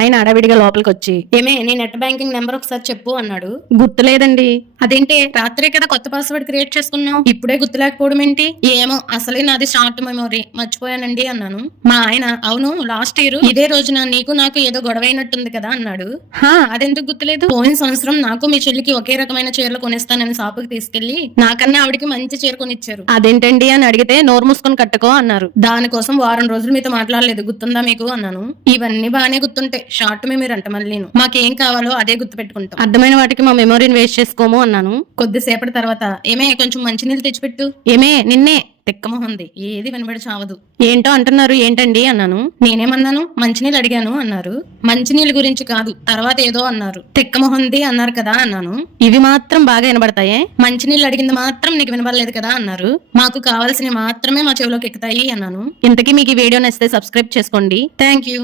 ఆయన అడవిడిగా లోపలికి వచ్చి ఏమే నీ నెట్ బ్యాంకింగ్ నెంబర్ ఒకసారి చెప్పు అన్నాడు. గుర్తులేదండి. అదేంటి రాత్రే కదా కొత్త పాస్వర్డ్ క్రియేట్ చేసుకున్నావు? ఇప్పుడే గుర్తులేకపోవడం ఏంటి? ఏమో అసలే నాది షార్ట్ మెమొరీ మర్చిపోయానండి అన్నాను. మా ఆయన అవును లాస్ట్ ఇయర్ ఇదే రోజున నీకు నాకు ఏదో గొడవ అయినట్టుంది కదా అన్నాడు. హా. అదెందుకు గుర్తులేదు? పోయిన సంవత్సరం నాకు మీ చెల్లికి ఒకే రకమైన చీరలు కొనిస్తానని షాపుకి తీసుకెళ్ళి నాకన్నా ఆవిడకి మంచి చీర కొనిచ్చారు. అదేంటండి అని అడిగితే నోరు మూసుకొని కట్టుకో అన్నారు. దానికోసం వారం రోజులు మీతో మాట్లాడలేదు గుర్తుందా మీకు? అన్నాను. ఇవన్నీ బాగానే గుర్తుంటాయి. షార్ట్ మెమరీ అంట మళ్ళీ మాకేం కావాలో అదే గుర్తు పెట్టుకుంటాం అర్థమైన వాటికి మా మెమొరీని వేస్ట్ చేసుకోము అన్నాను. కొద్దిసేపటి తర్వాత ఏమే కొంచెం మంచినీళ్ళు తెచ్చిపెట్టు. ఏమే నిన్నే. తిక్కమొహంది ఏది వినబడి చావదు. ఏంటో అంటున్నారు ఏంటండి అన్నాను. నేనేమన్నాను? మంచినీళ్ళు అడిగాను అన్నారు. మంచినీళ్ళ గురించి కాదు తర్వాత ఏదో అన్నారు. తిక్కమొహంది అన్నారు కదా అన్నాను. ఇవి మాత్రం బాగా వినబడతాయే? మంచినీళ్ళు అడిగింది మాత్రం నీకు వినబడలేదు కదా అన్నారు. మాకు కావాల్సినవి మాత్రమే మా చెవిలోకి ఎక్కుతాయి అన్నాను. ఇంతకీ మీకు ఈ వీడియో నచ్చితే సబ్స్క్రైబ్ చేసుకోండి. Thank you.